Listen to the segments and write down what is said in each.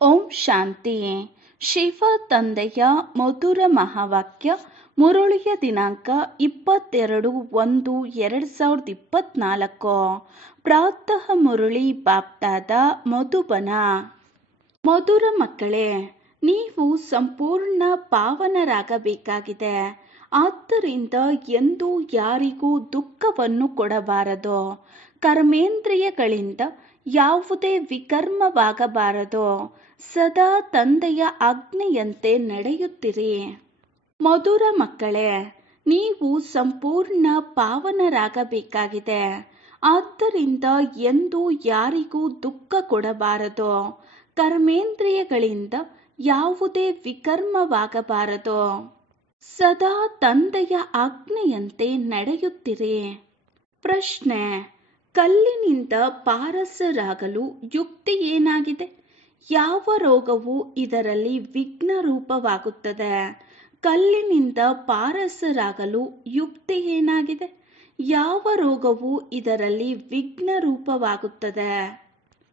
ಓಂ ಶಾಂತಿ. ಶಿವ ತಂದೆಯ ಮಧುರ ಮಹಾವಾಕ್ಯ. ಮುರುಳಿಯ ದಿನಾಂಕ 22/1/2024. ಪ್ರಾತಃ ಮುರುಳಿ ಬಾಪ್ದಾದ ಮಧುಬನ. ಮಧುರ ಮಕ್ಕಳೇ, ನೀವು ಸಂಪೂರ್ಣ ಪಾವನರಾಗಬೇಕಾಗಿದೆ. ಆದ್ದರಿಂದ ಎಂದೂ ಯಾರಿಗೂ ದುಃಖವನ್ನು ಕೊಡಬಾರದು. ಕರ್ಮೇಂದ್ರಿಯಗಳಿಂದ ಯಾವುದೇ ವಿಕರ್ಮವಾಗಬಾರದು. ಸದಾ ತಂದೆಯ ಆಜ್ಞೆಯಂತೆ ನಡೆಯುತ್ತಿರಿ. ಮಧುರ ಮಕ್ಕಳೇ, ನೀವು ಸಂಪೂರ್ಣ ಪಾವನರಾಗಬೇಕಾಗಿದೆ. ಆದ್ದರಿಂದ ಎಂದೂ ಯಾರಿಗೂ ದುಃಖ ಕೊಡಬಾರದು. ಕರ್ಮೇಂದ್ರಿಯಗಳಿಂದ ಯಾವುದೇ ವಿಕರ್ಮವಾಗಬಾರದು. ಸದಾ ತಂದೆಯ ಆಜ್ಞೆಯಂತೆ ನಡೆಯುತ್ತಿರಿ. ಪ್ರಶ್ನೆ: ಕಲ್ಲಿನಿಂದ ಪಾರಸರಾಗಲು ಯುಕ್ತಿ ಏನಾಗಿದೆ? ಯಾವ ರೋಗವು ಇದರಲ್ಲಿ ವಿಘ್ನ ರೂಪವಾಗುತ್ತದೆ? ಕಲ್ಲಿನಿಂದ ಪಾರಸರಾಗಲು ಯುಕ್ತಿ ಏನಾಗಿದೆ? ಯಾವ ರೋಗವು ಇದರಲ್ಲಿ ವಿಘ್ನ ರೂಪವಾಗುತ್ತದೆ?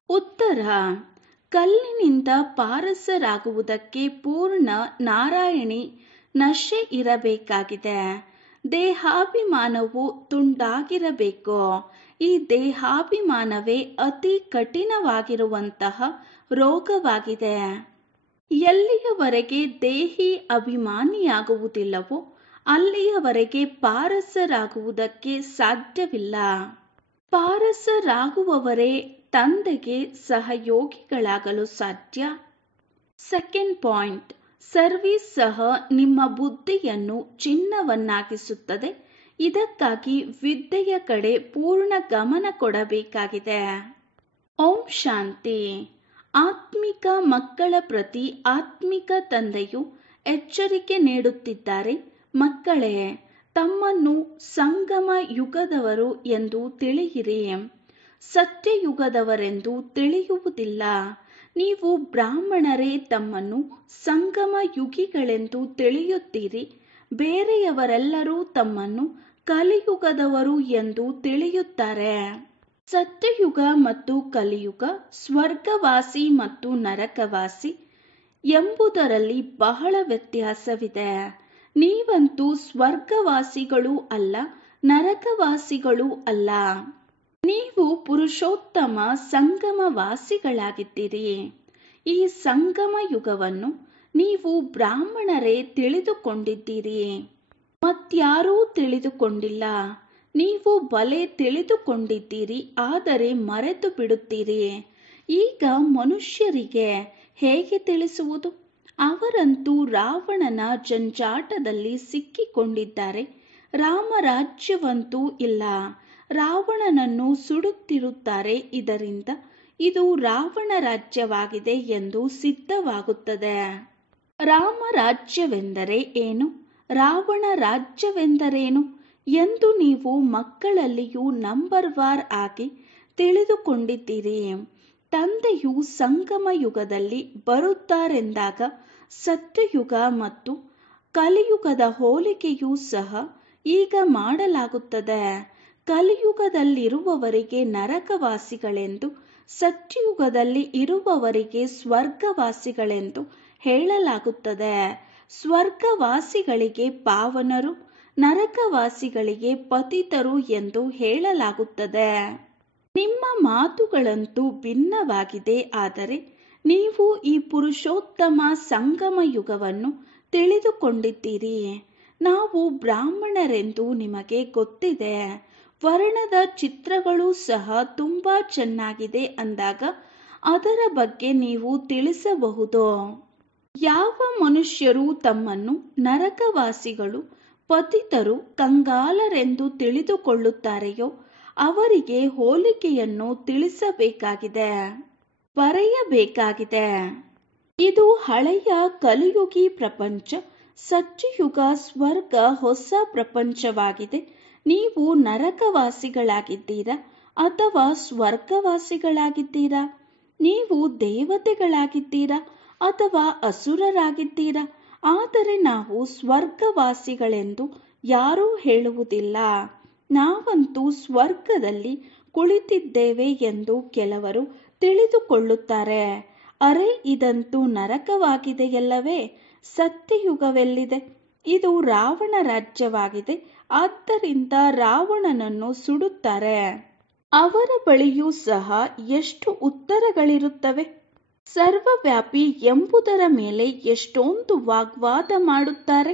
ಉತ್ತರ: ಕಲ್ಲಿನಿಂದ ಪಾರಸರಾಗುವುದಕ್ಕೆ ಪೂರ್ಣ ನಾರಾಯಣಿ ನಶೆ ಇರಬೇಕಾಗಿದೆ. ದೇಹಾಭಿಮಾನವು ತುಂಡಾಗಿರಬೇಕು. ಈ ದೇಹಾಭಿಮಾನವೇ ಅತಿ ಕಠಿಣವಾಗಿರುವಂತಹ ರೋಗವಾಗಿದೆ. ಎಲ್ಲಿಯವರೆಗೆ ದೇಹಿ ಅಭಿಮಾನಿಯಾಗುವುದಿಲ್ಲವೋ ಅಲ್ಲಿಯವರೆಗೆ ಪಾರಸರಾಗುವುದಕ್ಕೆ ಸಾಧ್ಯವಿಲ್ಲ. ಪಾರಸರಾಗುವವರೇ ತಂದೆಗೆ ಸಹಯೋಗಿಗಳಾಗಲು ಸಾಧ್ಯ. ಸೆಕೆಂಡ್ ಪಾಯಿಂಟ್: ಸರ್ವಿಸ್ ಸಹ ನಿಮ್ಮ ಬುದ್ಧಿಯನ್ನು ಚಿನ್ನವನ್ನಾಗಿಸುತ್ತದೆ. ಇದಕ್ಕಾಗಿ ವಿದ್ಯೆಯ ಕಡೆ ಪೂರ್ಣ ಗಮನ ಕೊಡಬೇಕಾಗಿದೆ. ಓಂ ಶಾಂತಿ. ಆತ್ಮಿಕ ಮಕ್ಕಳ ಪ್ರತಿ ಆತ್ಮಿಕ ತಂದೆಯು ಎಚ್ಚರಿಕೆ ನೀಡುತ್ತಿದ್ದಾರೆ. ಮಕ್ಕಳೇ, ತಮ್ಮನ್ನು ಸಂಗಮ ಯುಗದವರು ಎಂದು ತಿಳಿಯಿರಿ. ಸತ್ಯಯುಗದವರೆಂದು ತಿಳಿಯುವುದಿಲ್ಲ. ನೀವು ಬ್ರಾಹ್ಮಣರೇ ತಮ್ಮನ್ನು ಸಂಗಮ ಯುಗಿಗಳೆಂದು ತಿಳಿಯುತ್ತೀರಿ. ಬೇರೆಯವರೆಲ್ಲರೂ ತಮ್ಮನ್ನು ಕಲಿಯುಗದವರು ಎಂದು ತಿಳಿಯುತ್ತಾರೆ. ಸತ್ಯಯುಗ ಮತ್ತು ಕಲಿಯುಗ, ಸ್ವರ್ಗವಾಸಿ ಮತ್ತು ನರಕವಾಸಿ ಎಂಬುದರಲ್ಲಿ ಬಹಳ ವ್ಯತ್ಯಾಸವಿದೆ. ನೀವಂತೂ ಸ್ವರ್ಗವಾಸಿಗಳೂ ಅಲ್ಲ, ನರಕವಾಸಿಗಳೂ ಅಲ್ಲ. ನೀವು ಪುರುಷೋತ್ತಮ ಸಂಗಮವಾಸಿಗಳಾಗಿದ್ದೀರಿ. ಈ ಸಂಗಮ ಯುಗವನ್ನು ನೀವು ಬ್ರಾಹ್ಮಣರೇ ತಿಳಿದುಕೊಂಡಿದ್ದೀರಿ. ಮತ್ಯಾರೂ ತಿಳಿದುಕೊಂಡಿಲ್ಲ. ನೀವು ಬಲೆ ತಿಳಿದುಕೊಂಡಿದ್ದೀರಿ, ಆದರೆ ಮರೆತು ಬಿಡುತ್ತೀರಿ. ಈಗ ಮನುಷ್ಯರಿಗೆ ಹೇಗೆ ತಿಳಿಸುವುದು? ಅವರಂತೂ ರಾವಣನ ಜಂಜಾಟದಲ್ಲಿ ಸಿಕ್ಕಿಕೊಂಡಿದ್ದಾರೆ. ರಾಮರಾಜ್ಯವಂತೂ ಇಲ್ಲ. ರಾವಣನನ್ನು ಸುಡುತ್ತಿರುತ್ತಾರೆ. ಇದರಿಂದ ಇದು ರಾವಣ ರಾಜ್ಯವಾಗಿದೆ ಎಂದು ಸಿದ್ಧವಾಗುತ್ತದೆ. ರಾಮರಾಜ್ಯವೆಂದರೆ ಏನು? ರಾವಣ ರಾಜ್ಯವೆಂದರೇನು ಎಂದು ನೀವು ಮಕ್ಕಳಲ್ಲಿಯೂ ನಂಬರ್ವಾರ್ ಆಗಿ ತಿಳಿದುಕೊಂಡಿದ್ದೀರಿ. ತಂದೆಯು ಸಂಗಮ ಯುಗದಲ್ಲಿ ಬರುತ್ತಾರೆಂದಾಗ ಸತ್ಯಯುಗ ಮತ್ತು ಕಲಿಯುಗದ ಹೋಲಿಕೆಯೂ ಸಹ ಈಗ ಮಾಡಲಾಗುತ್ತದೆ. ಕಲಿಯುಗದಲ್ಲಿರುವವರಿಗೆ ನರಕವಾಸಿಗಳೆಂದು, ಸತ್ಯಯುಗದಲ್ಲಿ ಇರುವವರಿಗೆ ಸ್ವರ್ಗವಾಸಿಗಳೆಂದು ಹೇಳಲಾಗುತ್ತದೆ. ಸ್ವರ್ಗವಾಸಿಗಳಿಗೆ ಪಾವನರು, ನರಕವಾಸಿಗಳಿಗೆ ಪತಿತರು ಎಂದು ಹೇಳಲಾಗುತ್ತದೆ. ನಿಮ್ಮ ಮಾತುಗಳಂತೂ ಭಿನ್ನವಾಗಿದೆ. ಆದರೆ ನೀವು ಈ ಪುರುಷೋತ್ತಮ ಸಂಗಮ ಯುಗವನ್ನು ತಿಳಿದುಕೊಂಡಿದ್ದೀರಿ. ನಾವು ಬ್ರಾಹ್ಮಣರೆಂದು ನಿಮಗೆ ಗೊತ್ತಿದೆ. ವರ್ಣದ ಚಿತ್ರಗಳೂ ಸಹ ತುಂಬಾ ಚೆನ್ನಾಗಿದೆ ಅಂದಾಗ ಅದರ ಬಗ್ಗೆ ನೀವು ತಿಳಿಸಬಹುದು. ಯಾವ ಮನುಷ್ಯರು ತಮ್ಮನ್ನು ನರಕವಾಸಿಗಳು, ಪತಿತರು, ಕಂಗಾಲರೆಂದು ತಿಳಿದುಕೊಳ್ಳುತ್ತಾರೆಯೋ ಅವರಿಗೆ ಹೋಲಿಕೆಯನ್ನು ತಿಳಿಸಬೇಕಾಗಿದೆ, ಬರೆಯಬೇಕಾಗಿದೆ. ಇದು ಹಳೆಯ ಕಲಿಯುಗಿ ಪ್ರಪಂಚ. ಸತ್ಯಯುಗ ಸ್ವರ್ಗ ಹೊಸ ಪ್ರಪಂಚವಾಗಿದೆ. ನೀವು ನರಕವಾಸಿಗಳಾಗಿದ್ದೀರಾ ಅಥವಾ ಸ್ವರ್ಗವಾಸಿಗಳಾಗಿದ್ದೀರಾ? ನೀವು ದೇವತೆಗಳಾಗಿದ್ದೀರಾ ಅಥವಾ ಅಸುರರಾಗಿದ್ದೀರಾ? ಆದರೆ ನಾವು ಸ್ವರ್ಗವಾಸಿಗಳೆಂದು ಯಾರೂ ಹೇಳುವುದಿಲ್ಲ. ನಾವಂತೂ ಸ್ವರ್ಗದಲ್ಲಿ ಕುಳಿತಿದ್ದೇವೆ ಎಂದು ಕೆಲವರು ತಿಳಿದುಕೊಳ್ಳುತ್ತಾರೆ. ಅರೆ ಇದಂತೂ ನರಕವಾಗಿದೆಯಲ್ಲವೇ, ಸತ್ಯಯುಗವೆಲ್ಲಿದೆ? ಇದು ರಾವಣ ರಾಜ್ಯವಾಗಿದೆ. ಆದ್ದರಿಂದ ರಾವಣನನ್ನು ಸುಡುತ್ತಾರೆ. ಅವರ ಬಳಿಯೂ ಸಹ ಎಷ್ಟು ಉತ್ತರಗಳಿರುತ್ತವೆ. ಸರ್ವವ್ಯಾಪಿ ಎಂಬುದರ ಮೇಲೆ ಎಷ್ಟೊಂದು ವಾಗ್ವಾದ ಮಾಡುತ್ತಾರೆ.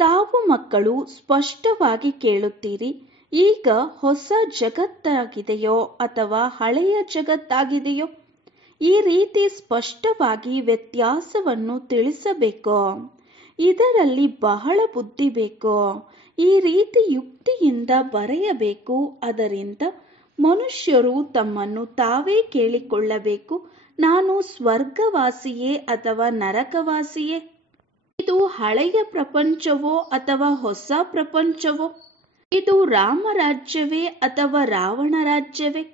ತಾವು ಮಕ್ಕಳು ಸ್ಪಷ್ಟವಾಗಿ ಕೇಳುತ್ತೀರಿ, ಈಗ ಹೊಸ ಜಗತ್ತಾಗಿದೆಯೋ ಅಥವಾ ಹಳೆಯ ಜಗತ್ತಾಗಿದೆಯೋ? ಈ ರೀತಿ ಸ್ಪಷ್ಟವಾಗಿ ವ್ಯತ್ಯಾಸವನ್ನು ತಿಳಿಸಬೇಕೋ? ಇದರಲ್ಲಿ ಬಹಳ ಬುದ್ಧಿ ಬೇಕೋ? ಈ ರೀತಿ ಯುಕ್ತಿಯಿಂದ ಬರೆಯಬೇಕು. ಅದರಿಂದ ಮನುಷ್ಯರು ತಮ್ಮನ್ನು ತಾವೇ ಕೇಳಿಕೊಳ್ಳಬೇಕು, ನಾನು ಸ್ವರ್ಗವಾಸಿಯೇ ಅಥವಾ ನರಕವಾಸಿಯೇ? ಇದು ಹಳೆಯ ಪ್ರಪಂಚವೋ ಅಥವಾ ಹೊಸ ಪ್ರಪಂಚವೋ? ಇದು ರಾಮರಾಜ್ಯವೇ ಅಥವಾ ರಾವಣ ರಾಜ್ಯವೇ?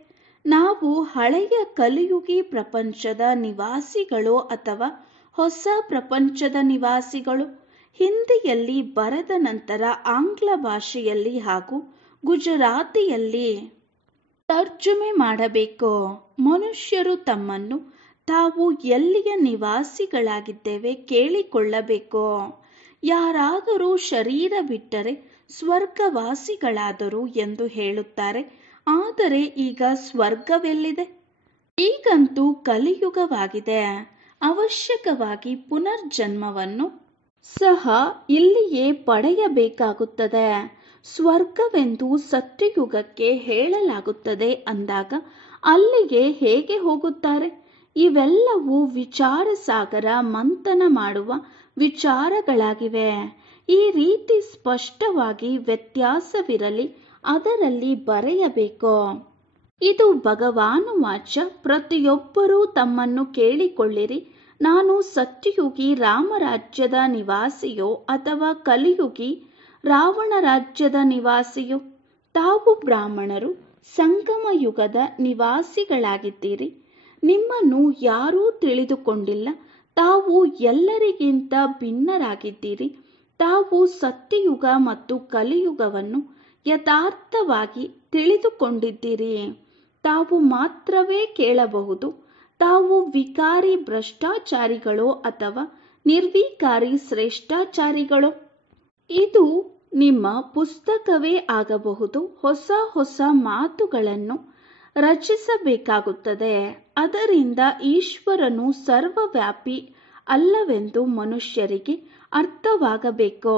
ನಾವು ಹಳೆಯ ಕಲಿಯುಗಿ ಪ್ರಪಂಚದ ನಿವಾಸಿಗಳೋ ಅಥವಾ ಹೊಸ ಪ್ರಪಂಚದ ನಿವಾಸಿಗಳು? ಹಿಂದಿಯಲ್ಲಿ ಬರೆದ ನಂತರ ಆಂಗ್ಲ ಭಾಷೆಯಲ್ಲಿ ಹಾಗೂ ಗುಜರಾತಿಯಲ್ಲಿ ತರ್ಜುಮೆ ಮಾಡಬೇಕೋ? ಮನುಷ್ಯರು ತಮ್ಮನ್ನು ತಾವು ಎಲ್ಲಿಯ ನಿವಾಸಿಗಳಾಗಿದ್ದೇವೆ ಕೇಳಿಕೊಳ್ಳಬೇಕೋ? ಯಾರಾದರೂ ಶರೀರ ಬಿಟ್ಟರೆ ಸ್ವರ್ಗವಾಸಿಗಳಾದರು ಎಂದು ಹೇಳುತ್ತಾರೆ. ಆದರೆ ಈಗ ಸ್ವರ್ಗವೆಲ್ಲಿದೆ? ಈಗಂತೂ ಕಲಿಯುಗವಾಗಿದೆ. ಅವಶ್ಯಕವಾಗಿ ಪುನರ್ಜನ್ಮವನ್ನು ಸಹ ಇಲ್ಲಿಯೇ ಪಡೆಯಬೇಕಾಗುತ್ತದೆ. ಸ್ವರ್ಗವೆಂದು ಸತ್ಯಯುಗಕ್ಕೆ ಹೇಳಲಾಗುತ್ತದೆ ಅಂದಾಗ ಅಲ್ಲಿಗೆ ಹೇಗೆ ಹೋಗುತ್ತಾರೆ? ಇವೆಲ್ಲವೂ ವಿಚಾರ ಸಾಗರ ಮಂಥನ ಮಾಡುವ ವಿಚಾರಗಳಾಗಿವೆ. ಈ ರೀತಿ ಸ್ಪಷ್ಟವಾಗಿ ವ್ಯತ್ಯಾಸವಿರಲಿ, ಅದರಲ್ಲಿ ಬರೆಯಬೇಕು. ಇದು ಭಗವಾನುವಾಚ. ಪ್ರತಿಯೊಬ್ಬರೂ ತಮ್ಮನ್ನು ಕೇಳಿಕೊಳ್ಳಿರಿ, ನಾನು ಸತ್ಯಯುಗಿ ರಾಮರಾಜ್ಯದ ನಿವಾಸಿಯೋ ಅಥವಾ ಕಲಿಯುಗಿ ರಾವಣ ರಾಜ್ಯದ ನಿವಾಸಿಯೋ? ತಾವು ಬ್ರಾಹ್ಮಣರು ಸಂಗಮ ಯುಗದ ನಿವಾಸಿಗಳಾಗಿದ್ದೀರಿ. ನಿಮ್ಮನ್ನು ಯಾರೂ ತಿಳಿದುಕೊಂಡಿಲ್ಲ. ತಾವು ಎಲ್ಲರಿಗಿಂತ ಭಿನ್ನರಾಗಿದ್ದೀರಿ. ತಾವು ಸತ್ಯಯುಗ ಮತ್ತು ಕಲಿಯುಗವನ್ನು ಯಥಾರ್ಥವಾಗಿ ತಿಳಿದುಕೊಂಡಿದ್ದೀರಿ. ತಾವು ಮಾತ್ರವೇ ಕೇಳಬಹುದು, ತಾವು ವಿಕಾರಿ ಭ್ರಷ್ಟಾಚಾರಿಗಳೋ ಅಥವಾ ನಿರ್ವಿಕಾರಿ ಶ್ರೇಷ್ಠಾಚಾರಿಗಳೋ? ಇದು ನಿಮ್ಮ ಪುಸ್ತಕವೇ ಆಗಬಹುದು. ಹೊಸ ಹೊಸ ಮಾತುಗಳನ್ನು ರಚಿಸಬೇಕಾಗುತ್ತದೆ. ಅದರಿಂದ ಈಶ್ವರನು ಸರ್ವವ್ಯಾಪಿ ಅಲ್ಲವೆಂದು ಮನುಷ್ಯರಿಗೆ ಅರ್ಥವಾಗಬೇಕು.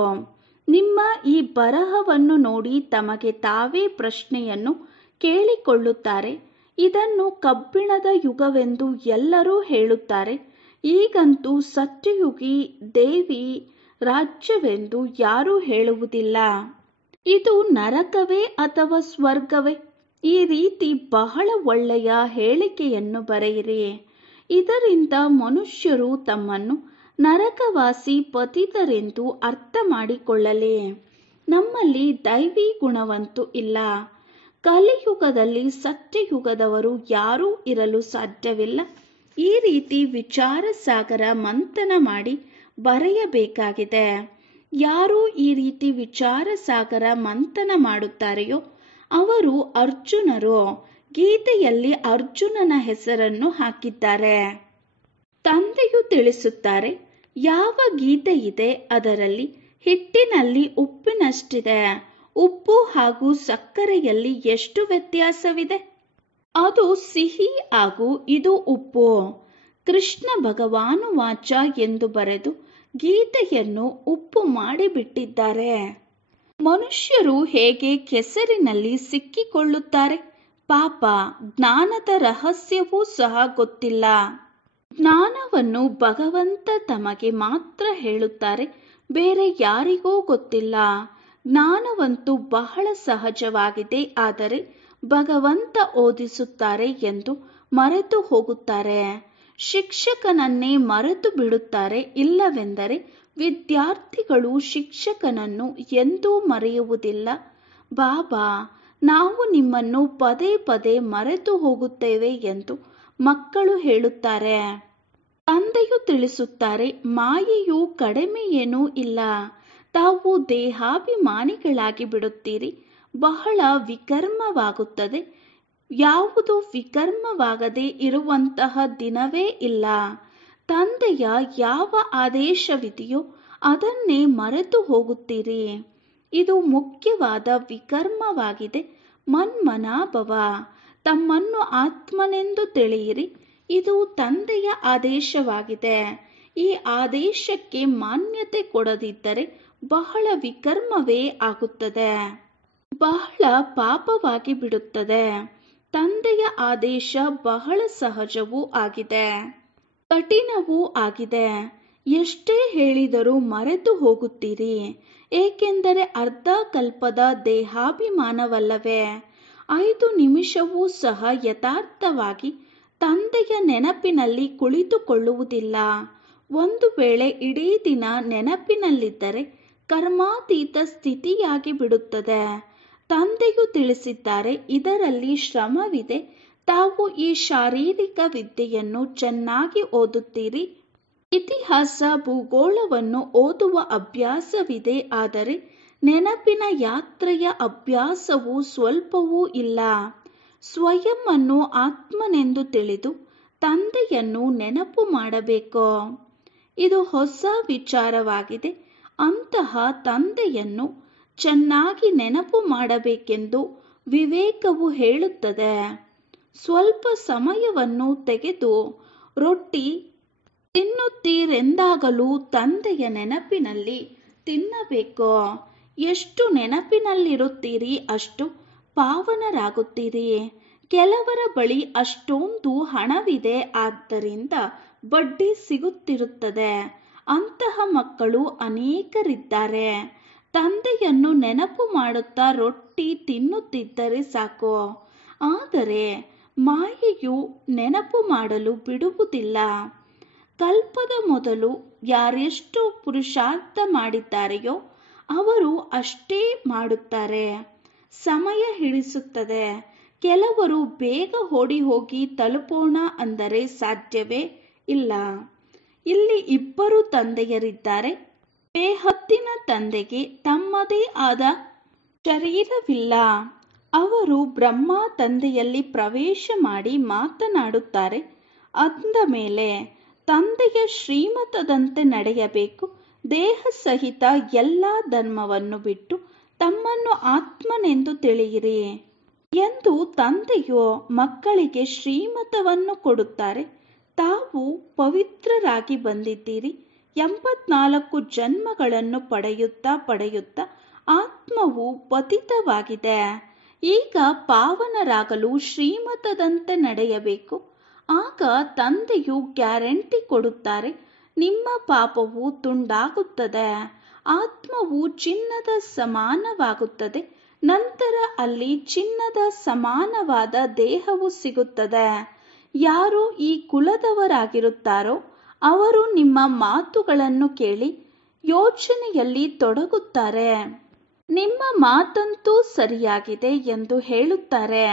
ನಿಮ್ಮ ಈ ಬರಹವನ್ನು ನೋಡಿ ತಮಗೆ ತಾವೇ ಪ್ರಶ್ನೆಯನ್ನು ಕೇಳಿಕೊಳ್ಳುತ್ತಾರೆ. ಇದನ್ನು ಕಬ್ಬಿಣದ ಯುಗವೆಂದು ಎಲ್ಲರೂ ಹೇಳುತ್ತಾರೆ. ಈಗಂತೂ ಸತ್ಯಯುಗಿ ದೇವಿ ರಾಜ್ಯವೆಂದು ಯಾರೂ ಹೇಳುವುದಿಲ್ಲ. ಇದು ನರಕವೇ ಅಥವಾ ಸ್ವರ್ಗವೇ? ಈ ರೀತಿ ಬಹಳ ಒಳ್ಳೆಯ ಹೇಳಿಕೆಯನ್ನು ಬರೆಯಿರಿ. ಇದರಿಂದ ಮನುಷ್ಯರು ತಮ್ಮನ್ನು ನರಕವಾಸಿ ಪತಿತರೆಂದು ಅರ್ಥ ಮಾಡಿಕೊಳ್ಳಲಿ. ನಮ್ಮಲ್ಲಿ ದೈವಿ ಗುಣವಂತೂ ಇಲ್ಲ. ಕಲಿಯುಗದಲ್ಲಿ ಸತ್ಯಯುಗದವರು ಯಾರೂ ಇರಲು ಸಾಧ್ಯವಿಲ್ಲ. ಈ ರೀತಿ ವಿಚಾರ ಸಾಗರ ಮಂಥನ ಮಾಡಿ ಬರೆಯಬೇಕಾಗಿದೆ. ಯಾರು ಈ ರೀತಿ ವಿಚಾರ ಸಾಗರ ಮಂಥನ ಮಾಡುತ್ತಾರೆಯೋ ಅವರು ಅರ್ಜುನರು. ಗೀತೆಯಲ್ಲಿ ಅರ್ಜುನನ ಹೆಸರನ್ನು ಹಾಕಿದ್ದಾರೆ. ತಂದೆಯು ತಿಳಿಸುತ್ತಾರೆ, ಯಾವ ಗೀತೆ ಇದೆ ಅದರಲ್ಲಿ ಹಿಟ್ಟಿನಲ್ಲಿ ಉಪ್ಪಿನಷ್ಟಿದೆ. ಉಪ್ಪು ಹಾಗೂ ಸಕ್ಕರೆಯಲ್ಲಿ ಎಷ್ಟು ವ್ಯತ್ಯಾಸವಿದೆ? ಅದು ಸಿಹಿ ಹಾಗೂ ಇದು ಉಪ್ಪು. ಕೃಷ್ಣ ಭಗವಾನುವಾಚ ಎಂದು ಬರೆದು ಗೀತೆಯನ್ನು ಉಪ್ಪು ಮಾಡಿಬಿಟ್ಟಿದ್ದಾರೆ. ಮನುಷ್ಯರು ಹೇಗೆ ಕೆಸರಿನಲ್ಲಿ ಸಿಕ್ಕಿಕೊಳ್ಳುತ್ತಾರೆ? ಪಾಪ, ಜ್ಞಾನದ ರಹಸ್ಯವೂ ಸಹ ಗೊತ್ತಿಲ್ಲ. ಜ್ಞಾನವನ್ನು ಭಗವಂತ ತಮಗೆ ಮಾತ್ರ ಹೇಳುತ್ತಾರೆ, ಬೇರೆ ಯಾರಿಗೂ ಗೊತ್ತಿಲ್ಲ. ಜ್ಞಾನವಂತೂ ಬಹಳ ಸಹಜವಾಗಿದೆ. ಆದರೆ ಭಗವಂತ ಓದಿಸುತ್ತಾರೆ ಎಂದು ಮರೆತು ಹೋಗುತ್ತಾರೆ. ಶಿಕ್ಷಕನನ್ನೇ ಮರೆತು ಬಿಡುತ್ತಾರೆ. ಇಲ್ಲವೆಂದರೆ ವಿದ್ಯಾರ್ಥಿಗಳು ಶಿಕ್ಷಕನನ್ನು ಎಂದೂ ಮರೆಯುವುದಿಲ್ಲ. ಬಾಬಾ, ನಾವು ನಿಮ್ಮನ್ನು ಪದೇ ಪದೇ ಮರೆತು ಹೋಗುತ್ತೇವೆ ಎಂದು ಮಕ್ಕಳು ಹೇಳುತ್ತಾರೆ. ತಂದೆಯು ತಿಳಿಸುತ್ತಾರೆ, ಮಾಯೆಯು ಕಡಿಮೆ ಏನೂ ಇಲ್ಲ. ತಾವು ದೇಹಾಭಿಮಾನಿಗಳಾಗಿ ಬಿಡುತ್ತೀರಿ. ಬಹಳ ವಿಕರ್ಮವಾಗುತ್ತದೆ. ಯಾವುದು ವಿಕರ್ಮವಾಗದೆ ಇರುವಂತಹ ದಿನವೇ ಇಲ್ಲ. ತಂದೆಯ ಯಾವ ಆದೇಶವಿದೆಯೋ ಅದನ್ನೇ ಮರೆತು ಹೋಗುತ್ತೀರಿ. ಇದು ಮುಖ್ಯವಾದ ವಿಕರ್ಮವಾಗಿದೆ. ಮನ್ಮನಾಭವ, ತಮ್ಮನ್ನು ಆತ್ಮನೆಂದು ತಿಳಿಯಿರಿ. ಇದು ತಂದೆಯ ಆದೇಶವಾಗಿದೆ. ಈ ಆದೇಶಕ್ಕೆ ಮಾನ್ಯತೆ ಕೊಡದಿದ್ದರೆ ಬಹಳ ವಿಕರ್ಮವೇ ಆಗುತ್ತದೆ, ಬಹಳ ಪಾಪವಾಗಿ ಬಿಡುತ್ತದೆ. ತಂದೆಯ ಆದೇಶ ಬಹಳ ಸಹಜವೂ ಆಗಿದೆ, ಕಠಿಣವೂ ಆಗಿದೆ. ಎಷ್ಟೇ ಹೇಳಿದರೂ ಮರೆತು ಹೋಗುತ್ತೀರಿ. ಏಕೆಂದರೆ ಅರ್ಧ ಕಲ್ಪದ ದೇಹಾಭಿಮಾನವಲ್ಲವೇ. 5 ನಿಮಿಷವೂ ಸಹ ಯಥಾರ್ಥವಾಗಿ ತಂದೆಯ ನೆನಪಿನಲ್ಲಿ ಕುಳಿತುಕೊಳ್ಳುವುದಿಲ್ಲ. ಒಂದು ವೇಳೆ ಇಡೀ ದಿನ ನೆನಪಿನಲ್ಲಿದ್ದರೆ ಕರ್ಮಾತೀತ ಸ್ಥಿತಿಯಾಗಿ ಬಿಡುತ್ತದೆ. ತಂದೆಯು ತಿಳಿಸಿದ್ದಾರೆ, ಇದರಲ್ಲಿ ಶ್ರಮವಿದೆ. ತಾವು ಈ ಶಾರೀರಿಕ ವಿದ್ಯೆಯನ್ನು ಚೆನ್ನಾಗಿ ಓದುತ್ತೀರಿ. ಇತಿಹಾಸ ಭೂಗೋಳವನ್ನು ಓದುವ ಅಭ್ಯಾಸವಿದೆ. ಆದರೆ ನೆನಪಿನ ಯಾತ್ರೆಯ ಅಭ್ಯಾಸವು ಸ್ವಲ್ಪವೂ ಇಲ್ಲ. ಸ್ವಯಂ ಅನ್ನು ಆತ್ಮನೆಂದು ತಿಳಿದು ತಂದೆಯನ್ನು ನೆನಪು ಮಾಡಬೇಕು. ಇದು ಹೊಸ ವಿಚಾರವಾಗಿದೆ. ಅಂತಹ ತಂದೆಯನ್ನು ಚೆನ್ನಾಗಿ ನೆನಪು ಮಾಡಬೇಕೆಂದು ವಿವೇಕವು ಹೇಳುತ್ತದೆ. ಸ್ವಲ್ಪ ಸಮಯವನ್ನು ತೆಗೆದು ರೊಟ್ಟಿ ತಿನ್ನುತ್ತೀರೆಂದಾಗಲೂ ತಂದೆಯ ನೆನಪಿನಲ್ಲಿ ತಿನ್ನಬೇಕು. ಎಷ್ಟು ನೆನಪಿನಲ್ಲಿರುತ್ತೀರಿ ಅಷ್ಟು ಪಾವನರಾಗುತ್ತೀರಿ. ಕೆಲವರ ಬಳಿ ಅಷ್ಟೊಂದು ಹಣವಿದೆ, ಆದ್ದರಿಂದ ಬಡ್ಡಿ ಸಿಗುತ್ತಿರುತ್ತದೆ. ಅಂತಹ ಮಕ್ಕಳು ಅನೇಕರಿದ್ದಾರೆ. ತಂದೆಯನ್ನು ನೆನಪು ಮಾಡುತ್ತಾ ರೊಟ್ಟಿ ತಿನ್ನುತ್ತಿದ್ದರೆ ಸಾಕು. ಆದರೆ ಮಾಯೆಯು ನೆನಪು ಮಾಡಲು ಬಿಡುವುದಿಲ್ಲ. ಕಲ್ಪದ ಮೊದಲು ಯಾರೆಷ್ಟು ಪುರುಷಾರ್ಥ ಮಾಡಿದ್ದಾರೆಯೋ ಅವರು ಅಷ್ಟೇ ಮಾಡುತ್ತಾರೆ. ಸಮಯ ಹಿಡಿಸುತ್ತದೆ. ಕೆಲವರು ಬೇಗ ಓಡಿ ಹೋಗಿ ತಲುಪೋಣ ಅಂದರೆ ಸಾಧ್ಯವೇ ಇಲ್ಲ. ಇಲ್ಲಿ 2 ತಂದೆಯರಿದ್ದಾರೆ. ಬೇಹದ್ದಿನ ತಂದೆಗೆ ತಮ್ಮದೇ ಆದ ಶರೀರವಿಲ್ಲ. ಅವರು ಬ್ರಹ್ಮ ತಂದೆಯಲ್ಲಿ ಪ್ರವೇಶ ಮಾಡಿ ಮಾತನಾಡುತ್ತಾರೆ. ಅಂದ ಮೇಲೆ ತಂದೆಯ ಶ್ರೀಮತದಂತೆ ನಡೆಯಬೇಕು. ದೇಹ ಸಹಿತ ಎಲ್ಲ ಧರ್ಮವನ್ನು ಬಿಟ್ಟು ತಮ್ಮನ್ನು ಆತ್ಮನೆಂದು ತಿಳಿಯಿರಿ ಎಂದು ತಂದೆಯು ಮಕ್ಕಳಿಗೆ ಶ್ರೀಮತವನ್ನು ಕೊಡುತ್ತಾರೆ. ತಾವು ಪವಿತ್ರರಾಗಿ ಬಂದಿದ್ದೀರಿ. 84 ಜನ್ಮಗಳನ್ನು ಪಡೆಯುತ್ತಾ ಆತ್ಮವು ಪತಿತವಾಗಿದೆ. ಈಗ ಪಾವನರಾಗಲು ಶ್ರೀಮತದಂತೆ ನಡೆಯಬೇಕು. ಆಗ ತಂದೆಯು ಗ್ಯಾರಂಟಿ ಕೊಡುತ್ತಾರೆ, ನಿಮ್ಮ ಪಾಪವು ತುಂಡಾಗುತ್ತದೆ. ಆತ್ಮವು ಚಿನ್ನದ ಸಮಾನವಾಗುತ್ತದೆ. ನಂತರ ಅಲ್ಲಿ ಚಿನ್ನದ ಸಮಾನವಾದ ದೇಹವು ಸಿಗುತ್ತದೆ. ಯಾರು ಈ ಕುಲದವರಾಗಿರುತ್ತಾರೋ ಅವರು ನಿಮ್ಮ ಮಾತುಗಳನ್ನು ಕೇಳಿ ಯೋಚನೆಯಲ್ಲಿ ತೊಡಗುತ್ತಾರೆ. ನಿಮ್ಮ ಮಾತಂತೂ ಸರಿಯಾಗಿದೆ ಎಂದು ಹೇಳುತ್ತಾರೆ.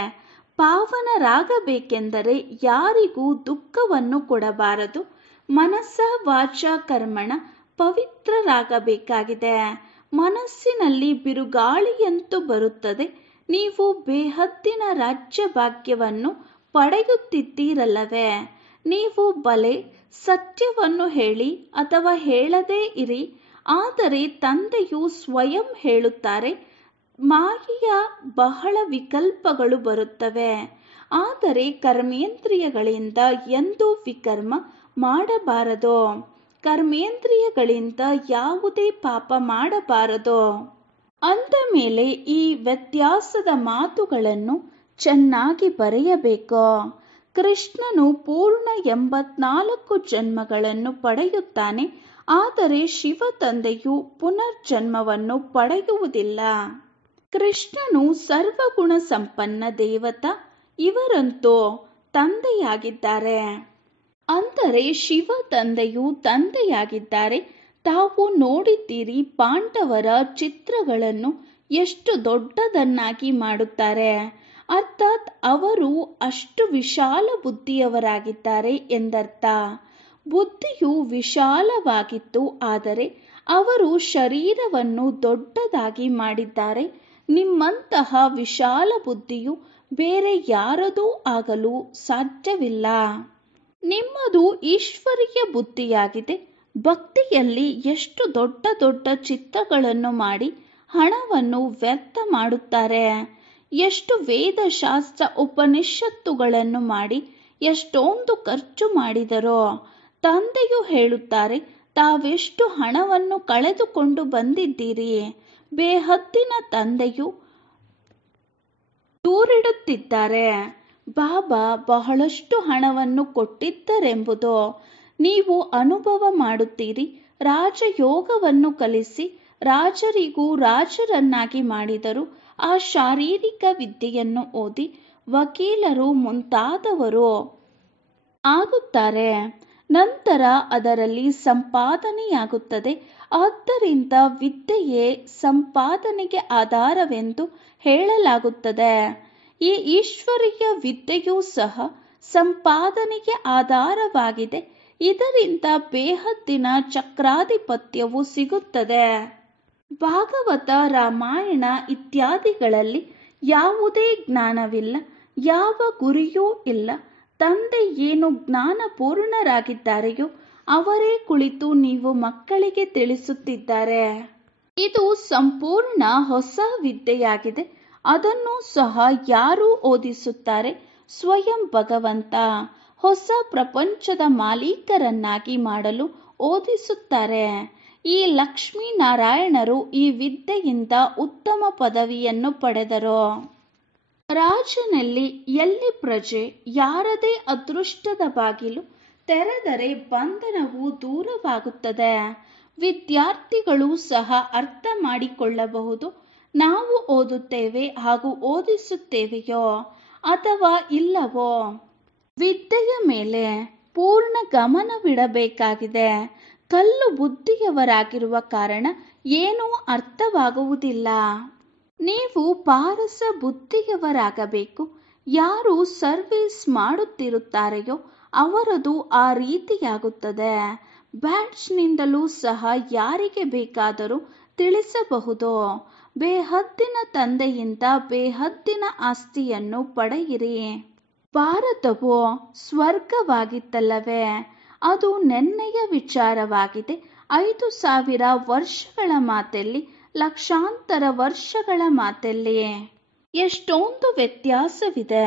ಪಾವನರಾಗಬೇಕೆಂದರೆ ಯಾರಿಗೂ ದುಃಖವನ್ನು ಕೊಡಬಾರದು. ಮನಸ್ಸ ವಾಚ ಕರ್ಮಣ ಪವಿತ್ರರಾಗಬೇಕಾಗಿದೆ. ಮನಸ್ಸಿನಲ್ಲಿ ಬಿರುಗಾಳಿಯಂತೂ ಬರುತ್ತದೆ. ನೀವು ಬೇಹದ್ದಿನ ರಾಜ್ಯ ಭಾಗ್ಯವನ್ನು ಪಡೆಯುತ್ತಿದ್ದೀರಲ್ಲವೇ. ನೀವು ಬಲೆ ಸತ್ಯವನ್ನು ಹೇಳಿ ಅಥವಾ ಹೇಳದೇ ಇರಿ. ಆದರೆ ತಂದೆಯು ಸ್ವಯಂ ಹೇಳುತ್ತಾರೆ, ಮಾಯೆಯ ಬಹಳ ವಿಕಲ್ಪಗಳು ಬರುತ್ತವೆ. ಆದರೆ ಕರ್ಮೇಂದ್ರಿಯಗಳಿಂದ ಎಂದೂ ವಿಕರ್ಮ ಮಾಡಬಾರದು. ಕರ್ಮೇಂದ್ರಿಯಗಳಿಂದ ಯಾವುದೇ ಪಾಪ ಮಾಡಬಾರದು. ಅಂದ ಮೇಲೆ ಈ ವ್ಯತ್ಯಾಸದ ಮಾತುಗಳನ್ನು ಚೆನ್ನಾಗಿ ಬರೆಯಬೇಕು. ಕೃಷ್ಣನು ಪೂರ್ಣ 84 ಜನ್ಮಗಳನ್ನು ಪಡೆಯುತ್ತಾನೆ. ಆದರೆ ಶಿವ ತಂದೆಯು ಪುನರ್ಜನ್ಮವನ್ನು ಪಡೆಯುವುದಿಲ್ಲ. ಕೃಷ್ಣನು ಸರ್ವಗುಣ ಸಂಪನ್ನ ದೇವತಾ. ಇವರಂತೂ ತಂದೆಯಾಗಿದ್ದಾರೆ. ಅಂದರೆ ಶಿವ ತಂದೆಯು ತಂದೆಯಾಗಿದ್ದಾರೆ. ತಾವು ನೋಡಿದ್ದೀರಿ, ಪಾಂಡವರ ಚಿತ್ರಗಳನ್ನು ಎಷ್ಟು ದೊಡ್ಡದನ್ನಾಗಿ ಮಾಡುತ್ತಾರೆ. ಅರ್ಥಾತ್ ಅವರು ಅಷ್ಟು ವಿಶಾಲ ಬುದ್ಧಿಯವರಾಗಿದ್ದಾರೆ ಎಂದರ್ಥ. ಬುದ್ಧಿಯು ವಿಶಾಲವಾಗಿತ್ತು, ಆದರೆ ಅವರು ಶರೀರವನ್ನು ದೊಡ್ಡದಾಗಿ ಮಾಡಿದ್ದಾರೆ. ನಿಮ್ಮಂತಹ ವಿಶಾಲ ಬುದ್ಧಿಯು ಬೇರೆ ಯಾರದೂ ಆಗಲು ಸಾಧ್ಯವಿಲ್ಲ. ನಿಮ್ಮದು ಈಶ್ವರೀಯ ಬುದ್ಧಿಯಾಗಿದೆ. ಭಕ್ತಿಯಲ್ಲಿ ಎಷ್ಟು ದೊಡ್ಡ ದೊಡ್ಡ ಚಿತ್ರಗಳನ್ನು ಮಾಡಿ ಹಣವನ್ನು ವ್ಯರ್ಥ ಮಾಡುತ್ತಾರೆ. ಎಷ್ಟು ವೇದಶಾಸ್ತ್ರ ಉಪನಿಷತ್ತುಗಳನ್ನು ಮಾಡಿ ಎಷ್ಟೊಂದು ಖರ್ಚು ಮಾಡಿದರೋ. ತಂದೆಯು ಹೇಳುತ್ತಾರೆ, ತಾವೆಷ್ಟು ಹಣವನ್ನು ಕಳೆದುಕೊಂಡು ಬಂದಿದ್ದೀರಿ. ಬೇಹದ್ದಿನ ತಂದೆಯು ದೂರಿಡುತ್ತಿದ್ದಾರೆ. ಬಾಬಾ ಬಹಳಷ್ಟು ಹಣವನ್ನು ಕೊಟ್ಟಿದ್ದರೆಂಬುದು ನೀವು ಅನುಭವ ಮಾಡುತ್ತೀರಿ. ರಾಜಯೋಗವನ್ನು ಕಲಿಸಿ ರಾಜರಿಗೂ ರಾಜರನ್ನಾಗಿ ಮಾಡಿದರು. ಆ ಶಾರೀರಿಕ ವಿದ್ಯೆಯನ್ನು ಓದಿ ವಕೀಲರು ಮುಂತಾದವರು ಆಗುತ್ತಾರೆ. ನಂತರ ಅದರಲ್ಲಿ ಸಂಪಾದನೆಯಾಗುತ್ತದೆ. ಆದ್ದರಿಂದ ವಿದ್ಯೆಯೇ ಸಂಪಾದನೆಗೆ ಆಧಾರವೆಂದು ಹೇಳಲಾಗುತ್ತದೆ. ಈ ಈಶ್ವರೀಯ ವಿದ್ಯೆಯೂ ಸಹ ಸಂಪಾದನೆಗೆ ಆಧಾರವಾಗಿದೆ. ಇದರಿಂದ ಬೇಹದ್ದಿನ ಚಕ್ರಾಧಿಪತ್ಯವು ಸಿಗುತ್ತದೆ. ಭಾಗವತ, ರಾಮಾಯಣ ಇತ್ಯಾದಿಗಳಲ್ಲಿ ಯಾವುದೇ ಜ್ಞಾನವಿಲ್ಲ, ಯಾವ ಗುರಿಯೂ ಇಲ್ಲ. ತಂದೆ ಏನು ಜ್ಞಾನಪೂರ್ಣರಾಗಿದ್ದಾರೆಯೋ ಅವರೇ ಕುಳಿತು ನೀವು ಮಕ್ಕಳಿಗೆ ತಿಳಿಸುತ್ತಿದ್ದಾರೆ. ಇದು ಸಂಪೂರ್ಣ ಹೊಸ ವಿದ್ಯೆಯಾಗಿದೆ. ಅದನ್ನು ಸಹ ಯಾರು ಓದಿಸುತ್ತಾರೆ? ಸ್ವಯಂ ಭಗವಂತ ಹೊಸ ಪ್ರಪಂಚದ ಮಾಲೀಕರನ್ನಾಗಿ ಮಾಡಲು ಓದಿಸುತ್ತಾರೆ. ಈ ಲಕ್ಷ್ಮೀನಾರಾಯಣರು ಈ ವಿದ್ಯೆಯಿಂದ ಉತ್ತಮ ಪದವಿಯನ್ನು ಪಡೆದರು. ರಾಜನಲ್ಲಿ ಎಲ್ಲಿ ಪ್ರಜೆ ಯಾರದೇ ಅದೃಷ್ಟದ ಬಾಗಿಲು ತೆರೆದರೆ ಬಂಧನವು ದೂರವಾಗುತ್ತದೆ. ವಿದ್ಯಾರ್ಥಿಗಳು ಸಹ ಅರ್ಥ ಮಾಡಿಕೊಳ್ಳಬಹುದು. ನಾವು ಓದುತ್ತೇವೆ ಹಾಗೂ ಓದಿಸುತ್ತೇವೆಯೋ ಅಥವಾ ಇಲ್ಲವೋ, ವಿದ್ಯೆಯ ಮೇಲೆ ಪೂರ್ಣ ಗಮನವಿಡಬೇಕಾಗಿದೆ. ಕಲ್ಲು ಬುದ್ಧಿಯವರಾಗಿರುವ ಕಾರಣ ಏನೂ ಅರ್ಥವಾಗುವುದಿಲ್ಲ. ನೀವು ಪಾರಸ ಬುದ್ಧಿಯವರಾಗಬೇಕು. ಯಾರು ಸರ್ವಿಸ್ ಮಾಡುತ್ತಿರುತ್ತಾರೆಯೋ ಅವರದು ಆ ರೀತಿಯಾಗುತ್ತದೆ. ಬ್ಯಾಡ್ಜ್ನಿಂದಲೂ ಸಹ ಯಾರಿಗೆ ಬೇಕಾದರೂ ತಿಳಿಸಬಹುದು. ಬೇಹದ್ದಿನ ತಂದೆಯಿಂದ ಬೇಹದ್ದಿನ ಆಸ್ತಿಯನ್ನು ಪಡೆಯಿರಿ. ಭಾರತವು ಸ್ವರ್ಗವಾಗಿತ್ತಲ್ಲವೇ? ಅದು ನೆನ್ನೆಯ ವಿಚಾರವಾಗಿದೆ. 5000 ವರ್ಷಗಳ ಮಾತೆಲ್ಲಿ, ಲಕ್ಷಾಂತರ ವರ್ಷಗಳ ಮಾತೆಲ್ಲಿ ಎಷ್ಟೊಂದು ವ್ಯತ್ಯಾಸವಿದೆ.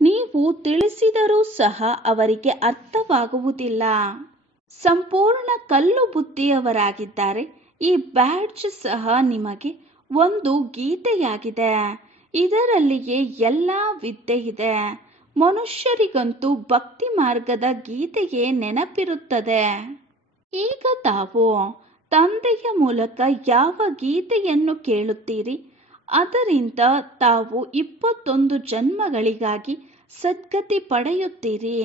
ನೀವು ತಿಳಿಸಿದರೂ ಸಹ ಅವರಿಗೆ ಅರ್ಥವಾಗುವುದಿಲ್ಲ. ಸಂಪೂರ್ಣ ಕಲ್ಲು ಬುದ್ಧಿಯವರಾಗಿದ್ದಾರೆ. ಈ ಬ್ಯಾಡ್ಜ್ ಸಹ ನಿಮಗೆ ಒಂದು ಗೀತೆಯಾಗಿದೆ. ಇದರಲ್ಲಿಯೇ ಎಲ್ಲ ವಿದ್ಯೆ ಇದೆ. ಮನುಷ್ಯರಿಗಂತೂ ಭಕ್ತಿ ಮಾರ್ಗದ ಗೀತೆಯೇ ನೆನಪಿರುತ್ತದೆ. ಈಗ ತಾವು ತಂದೆಯ ಮೂಲಕ ಯಾವ ಗೀತೆಯನ್ನು ಕೇಳುತ್ತೀರಿ ಅದರಿಂದ ತಾವು 21 ಜನ್ಮಗಳಿಗಾಗಿ ಸದ್ಗತಿ ಪಡೆಯುತ್ತೀರಿ.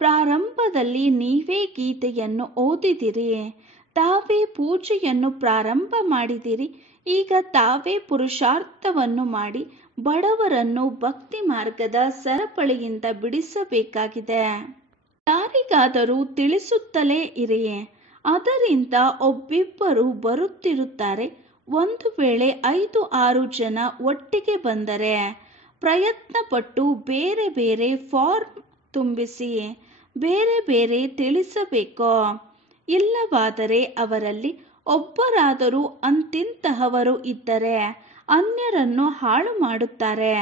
ಪ್ರಾರಂಭದಲ್ಲಿ ನೀವೇ ಗೀತೆಯನ್ನು ಓದಿದಿರಿ. ತಾವೇ ಪೂಜೆಯನ್ನು ಪ್ರಾರಂಭ ಮಾಡಿದಿರಿ. ಈಗ ತಾವೇ ಪುರುಷಾರ್ಥವನ್ನು ಮಾಡಿ ಬಡವರನ್ನು ಭಕ್ತಿ ಮಾರ್ಗದ ಸರಪಳಿಯಿಂದ ಬಿಡಿಸಬೇಕಾಗಿದೆ. ಯಾರಿಗಾದರೂ ತಿಳಿಸುತ್ತಲೇ ಇರಿ. ಅದರಿಂದ ಒಬ್ಬಿಬ್ಬರು ಬರುತ್ತಿರುತ್ತಾರೆ. ಒಂದು ವೇಳೆ 5-6 ಜನ ಒಟ್ಟಿಗೆ ಬಂದರೆ ಪ್ರಯತ್ನಪಟ್ಟು ಬೇರೆ ಬೇರೆ ಫಾರ್ಮ್ ತುಂಬಿಸಿ ಬೇರೆ ಬೇರೆ ತಿಳಿಸಬೇಕು. ಇಲ್ಲವಾದರೆ ಅವರಲ್ಲಿ ಒಬ್ಬರಾದರೂ ಅಂತಿಂತಹವರು ಇದ್ದರೆ ಅನ್ಯರನ್ನು ಹಾಳು ಮಾಡುತ್ತಾರೆ.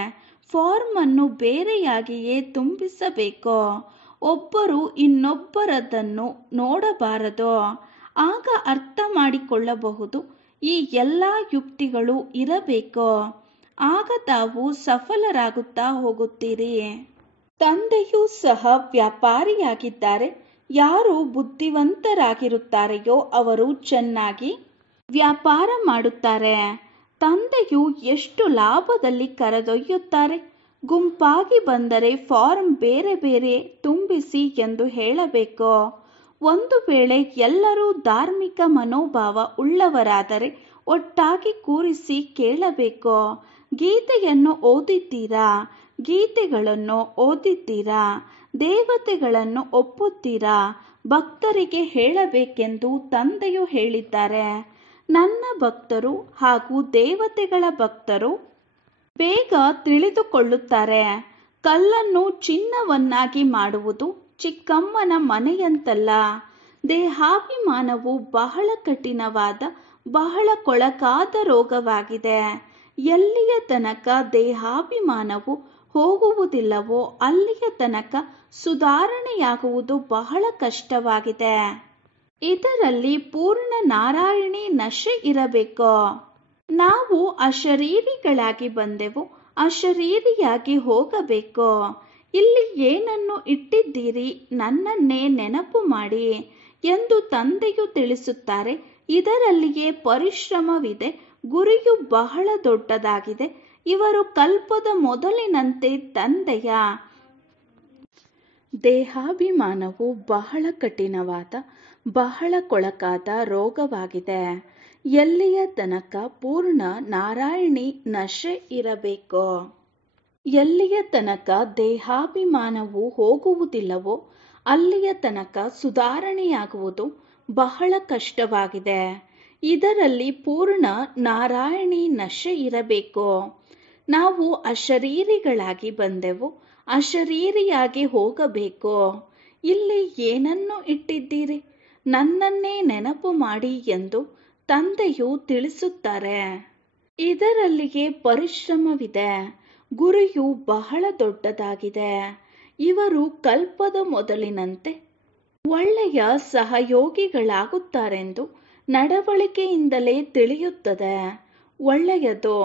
ಫಾರ್ಮ್ ಅನ್ನು ಬೇರೆಯಾಗಿಯೇ ತುಂಬಿಸಬೇಕು. ಒಬ್ಬರು ಇನ್ನೊಬ್ಬರದನ್ನು ನೋಡಬಾರದು. ಆಗ ಅರ್ಥ ಮಾಡಿಕೊಳ್ಳಬಹುದು. ಈ ಎಲ್ಲ ಯುಕ್ತಿಗಳು ಇರಬೇಕು. ಆಗ ತಾವು ಸಫಲರಾಗುತ್ತಾ ಹೋಗುತ್ತೀರಿ. ತಂದೆಯೂ ಸಹ ವ್ಯಾಪಾರಿಯಾಗಿದ್ದಾರೆ. ಯಾರು ಬುದ್ಧಿವಂತರಾಗಿರುತ್ತಾರೆಯೋ ಅವರು ಚೆನ್ನಾಗಿ ವ್ಯಾಪಾರ ಮಾಡುತ್ತಾರೆ. ತಂದೆಯು ಎಷ್ಟು ಲಾಭದಲ್ಲಿ ಕರೆದೊಯ್ಯುತ್ತಾರೆ. ಗುಂಪಾಗಿ ಬಂದರೆ ಫಾರ್ಮ್ ಬೇರೆ ಬೇರೆ ತುಂಬಿಸಿ ಎಂದು ಹೇಳಬೇಕು. ಒಂದು ವೇಳೆ ಎಲ್ಲರೂ ಧಾರ್ಮಿಕ ಮನೋಭಾವ ಉಳ್ಳವರಾದರೆ ಒಟ್ಟಾಗಿ ಕೂರಿಸಿ ಕೇಳಬೇಕು. ಗೀತೆಯನ್ನು ಓದಿದ್ದೀರಾ? ಗೀತೆಗಳನ್ನು ಓದಿದ್ದೀರಾ? ದೇವತೆಗಳನ್ನು ಒಪ್ಪುತ್ತೀರಾ? ಭಕ್ತರಿಗೆ ಹೇಳಬೇಕೆಂದು ತಂದೆಯು ಹೇಳಿದ್ದಾರೆ. ನನ್ನ ಭಕ್ತರು ಹಾಗೂ ದೇವತೆಗಳ ಭಕ್ತರು ಬೇಗ ತಿಳಿದುಕೊಳ್ಳುತ್ತಾರೆ. ಕಲ್ಲನ್ನು ಚಿನ್ನವನ್ನಾಗಿ ಮಾಡುವುದು ಚಿಕ್ಕಮ್ಮನ ಮನೆಯಂತಲ್ಲ. ದೇಹಾಭಿಮಾನವು ಬಹಳ ಕಠಿಣವಾದ, ಬಹಳ ಕೊಳಕಾದ ರೋಗವಾಗಿದೆ. ಎಲ್ಲಿಯ ತನಕ ದೇಹಾಭಿಮಾನವು ಹೋಗುವುದಿಲ್ಲವೋ ಅಲ್ಲಿಯ ತನಕ ಸುಧಾರಣೆಯಾಗುವುದು ಬಹಳ ಕಷ್ಟವಾಗಿದೆ. ಇದರಲ್ಲಿ ಪೂರ್ಣ ನಾರಾಯಣಿ ನಶೆ ಇರಬೇಕು. ನಾವು ಅಶರೀರಿಗಳಾಗಿ ಬಂದೆವು, ಅಶರೀರಿಯಾಗಿ ಹೋಗಬೇಕು. ಇಲ್ಲಿ ಏನನ್ನು ಇಟ್ಟಿದ್ದೀರಿ, ನನ್ನನ್ನೇ ನೆನಪು ಮಾಡಿ ಎಂದು ತಂದೆಯು ತಿಳಿಸುತ್ತಾರೆ. ಇದರಲ್ಲಿಯೇ ಪರಿಶ್ರಮವಿದೆ. ಗುರಿಯು ಬಹಳ ದೊಡ್ಡದಾಗಿದೆ. ಇವರು ಕಲ್ಪದ ಮೊದಲಿನಂತೆ ತಂದೆಯ ದೇಹಾಭಿಮಾನವು ಬಹಳ ಕಠಿಣವಾದ, ಬಹಳ ಕೊಳಕಾದ ರೋಗವಾಗಿದೆ. ಎಲ್ಲಿಯ ತನಕ ಪೂರ್ಣ ನಾರಾಯಣಿ ನಶೆ ಇರಬೇಕು. ಎಲ್ಲಿಯ ತನಕ ದೇಹಾಭಿಮಾನವು ಹೋಗುವುದಿಲ್ಲವೋ ಅಲ್ಲಿಯ ತನಕ ಸುಧಾರಣೆಯಾಗುವುದು ಬಹಳ ಕಷ್ಟವಾಗಿದೆ. ಇದರಲ್ಲಿ ಪೂರ್ಣ ನಾರಾಯಣಿ ನಶೆ ಇರಬೇಕು. ನಾವು ಅಶರೀರಿಗಳಾಗಿ ಬಂದೆವು, ಅಶರೀರಿಯಾಗಿ ಹೋಗಬೇಕು. ಇಲ್ಲಿ ಏನನ್ನು ಇಟ್ಟಿದ್ದೀರಿ, ನನ್ನನ್ನೇ ನೆನಪು ಮಾಡಿ ಎಂದು ತಂದೆಯು ತಿಳಿಸುತ್ತಾರೆ. ಇದರಲ್ಲಿಯೇ ಪರಿಶ್ರಮವಿದೆ. ಗುರಿಯು ಬಹಳ ದೊಡ್ಡದಾಗಿದೆ. ಇವರು ಕಲ್ಪದ ಮೊದಲಿನಂತೆ ಒಳ್ಳೆಯ ಸಹಯೋಗಿಗಳಾಗುತ್ತಾರೆಂದು ನಡವಳಿಕೆಯಿಂದಲೇ ತಿಳಿಯುತ್ತದೆ. ಒಳ್ಳೆಯದು.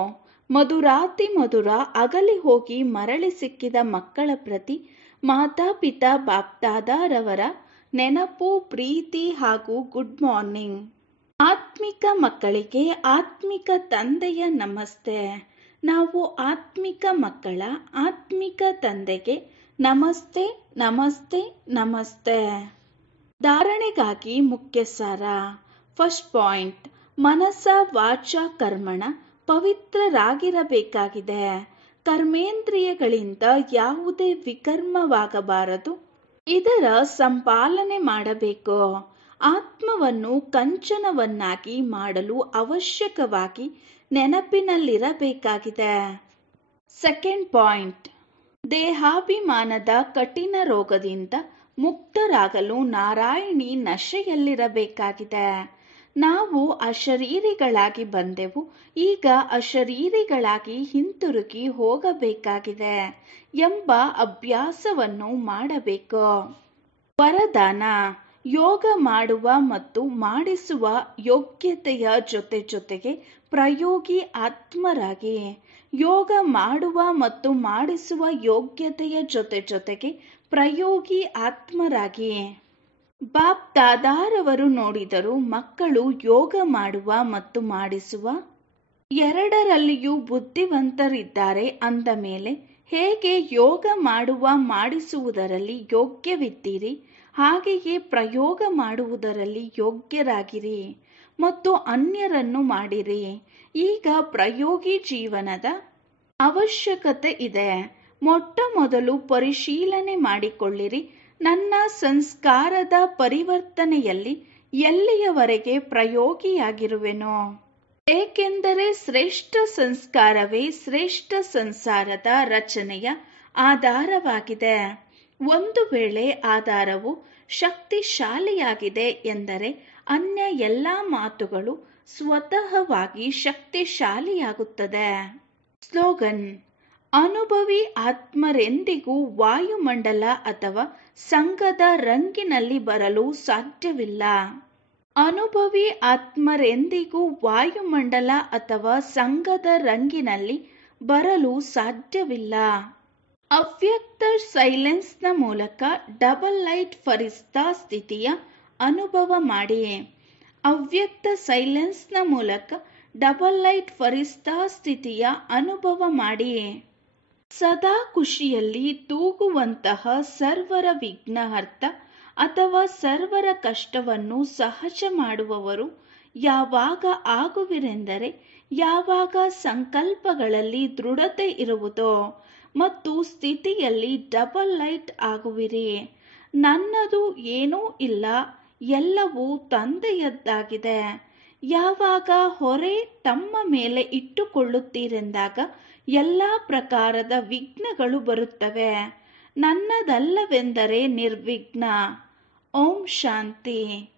ಮಧುರಾತಿ ಮಧುರ ಅಗಲಿ ಹೋಗಿ ಮರಳಿ ಸಿಕ್ಕಿದ ಮಕ್ಕಳ ಪ್ರತಿ ಮಾತಾಪಿತಾ ಬಾಪ್ದಾದಾರವರ ನೆನಪು, ಪ್ರೀತಿ ಹಾಗೂ ಗುಡ್ ಮಾರ್ನಿಂಗ್. ಆತ್ಮಿಕ ಮಕ್ಕಳಿಗೆ ಆತ್ಮಿಕ ತಂದೆಯ ನಮಸ್ತೆ. ನಾವು ಆತ್ಮಿಕ ಮಕ್ಕಳ ಆತ್ಮಿಕ ತಂದೆಗೆ ನಮಸ್ತೆ, ನಮಸ್ತೆ, ನಮಸ್ತೆ. ಧಾರಣೆಗಾಗಿ ಮುಖ್ಯ ಸಾರ. ಫಸ್ಟ್ ಪಾಯಿಂಟ್, ಮನಸ ವಾಚ ಕರ್ಮಣ ಪವಿತ್ರರಾಗಿರಬೇಕಾಗಿದೆ. ಕರ್ಮೇಂದ್ರಿಯಗಳಿಂದ ಯಾವುದೇ ವಿಕರ್ಮವಾಗಬಾರದು. ಇದರ ಸಂಪಾಲನೆ ಮಾಡಬೇಕು. ಆತ್ಮವನ್ನು ಕಂಚನವನ್ನಾಗಿ ಮಾಡಲು ಅವಶ್ಯಕವಾಗಿ ನೆನಪಿನಲ್ಲಿರಬೇಕಾಗಿದೆ. ಸೆಕೆಂಡ್ ಪಾಯಿಂಟ್, ದೇಹಾಭಿಮಾನದ ಕಠಿಣ ರೋಗದಿಂದ ಮುಕ್ತರಾಗಲು ನಾರಾಯಣಿ ನಶೆಯಲ್ಲಿರಬೇಕಾಗಿದೆ. ನಾವು ಅಶರೀರಿಗಳಾಗಿ ಬಂದೆವು, ಈಗ ಅಶರೀರಿಗಳಾಗಿ ಹಿಂತಿರುಗಿ ಹೋಗಬೇಕಾಗಿದೆ ಎಂಬ ಅಭ್ಯಾಸವನ್ನು ಮಾಡಬೇಕು. ವರದಾನ: ಯೋಗ ಮಾಡುವ ಮತ್ತು ಮಾಡಿಸುವ ಯೋಗ್ಯತೆಯ ಜೊತೆಗೆ ಪ್ರಯೋಗಿ ಆತ್ಮರಾಗಿ. ಯೋಗ ಮಾಡುವ ಮತ್ತು ಮಾಡಿಸುವ ಯೋಗ್ಯತೆಯ ಜೊತೆಗೆ ಪ್ರಯೋಗಿ ಆತ್ಮರಾಗಿ. ಬಾಪ್ ದಾದಾರವರು ನೋಡಿದರು, ಮಕ್ಕಳು ಯೋಗ ಮಾಡುವ ಮತ್ತು ಮಾಡಿಸುವ ಎರಡರಲ್ಲಿಯೂ ಬುದ್ಧಿವಂತರಿದ್ದಾರೆ ಅಂದ ಮೇಲೆ ಹೇಗೆ ಯೋಗ ಮಾಡುವ ಮಾಡಿಸುವುದರಲ್ಲಿ ಯೋಗ್ಯವಿದ್ದೀರಿ, ಹಾಗೆಯೇ ಪ್ರಯೋಗ ಮಾಡುವುದರಲ್ಲಿ ಯೋಗ್ಯರಾಗಿರಿ ಮತ್ತು ಅನ್ಯರನ್ನು ಮಾಡಿರಿ. ಈಗ ಪ್ರಯೋಗಿ ಜೀವನದ ಅವಶ್ಯಕತೆ ಇದೆ. ಮೊಟ್ಟ ಮೊದಲು ಪರಿಶೀಲನೆ ಮಾಡಿಕೊಳ್ಳಿರಿ, ನನ್ನ ಸಂಸ್ಕಾರದ ಪರಿವರ್ತನೆಯಲ್ಲಿ ಎಲ್ಲಿಯವರೆಗೆ ಪ್ರಯೋಗಿಯಾಗಿರುವೆನೋ. ಏಕೆಂದರೆ ಶ್ರೇಷ್ಠ ಸಂಸ್ಕಾರವೇ ಶ್ರೇಷ್ಠ ಸಂಸಾರದ ರಚನೆಯ ಆಧಾರವಾಗಿದೆ. ಒಂದು ವೇಳೆ ಆಧಾರವು ಶಕ್ತಿಶಾಲಿಯಾಗಿದೆ ಎಂದರೆ ಅನ್ಯ ಎಲ್ಲ ಮಾತುಗಳು ಸ್ವತಃವಾಗಿ ಶಕ್ತಿಶಾಲಿಯಾಗುತ್ತದೆ. ಸ್ಲೋಗನ್: ಅನುಭವಿ ಆತ್ಮರೆಂದಿಗೂ ವಾಯುಮಂಡಲ ಅಥವಾ ಸಂಘದ ರಂಗಿನಲ್ಲಿ ಬರಲು ಸಾಧ್ಯವಿಲ್ಲ. ಅನುಭವಿ ಆತ್ಮರೆಂದಿಗೂ ವಾಯುಮಂಡಲ ಅಥವಾ ಸಂಘದ ರಂಗಿನಲ್ಲಿ ಬರಲು ಸಾಧ್ಯವಿಲ್ಲ. ಅವ್ಯಕ್ತ ಸೈಲೆನ್ಸ್ನ ಮೂಲಕ ಡಬಲ್ ಲೈಟ್ ಫರಿಸ್ತಾ ಸ್ಥಿತಿಯ ಅನುಭವ ಮಾಡಿ. ಅವ್ಯಕ್ತ ಸೈಲೆನ್ಸ್ನ ಮೂಲಕ ಡಬಲ್ ಲೈಟ್ ಫರಿಸ್ತಾ ಸ್ಥಿತಿಯ ಅನುಭವ ಮಾಡಿ. ಸದಾ ಖುಷಿಯಲ್ಲಿ ತೂಗುವಂತಹ ಸರ್ವರ ವಿಘ್ನಹರ್ತ ಅಥವಾ ಸರ್ವರ ಕಷ್ಟವನ್ನು ಸಹಜ ಮಾಡುವವರು ಯಾವಾಗ ಆಗುವಿರೆಂದರೆ ಯಾವಾಗ ಸಂಕಲ್ಪಗಳಲ್ಲಿ ದೃಢತೆ ಇರುವುದೋ ಮತ್ತು ಸ್ಥಿತಿಯಲ್ಲಿ ಡಬಲ್ ಲೈಟ್ ಆಗುವಿರಿ. ನನ್ನದು ಏನೂ ಇಲ್ಲ, ಎಲ್ಲವೂ ತಂದೆಯದ್ದಾಗಿದೆ. ಯಾವಾಗ ಹೊರೆ ತಮ್ಮ ಮೇಲೆ ಇಟ್ಟುಕೊಳ್ಳುತ್ತೀರೆಂದಾಗ ಎಲ್ಲ ಪ್ರಕಾರದ ವಿಘ್ನಗಳು ಬರುತ್ತವೆ. ನನ್ನದಲ್ಲವೆಂದರೆ ನಿರ್ವಿಘ್ನ. ಓಂ ಶಾಂತಿ.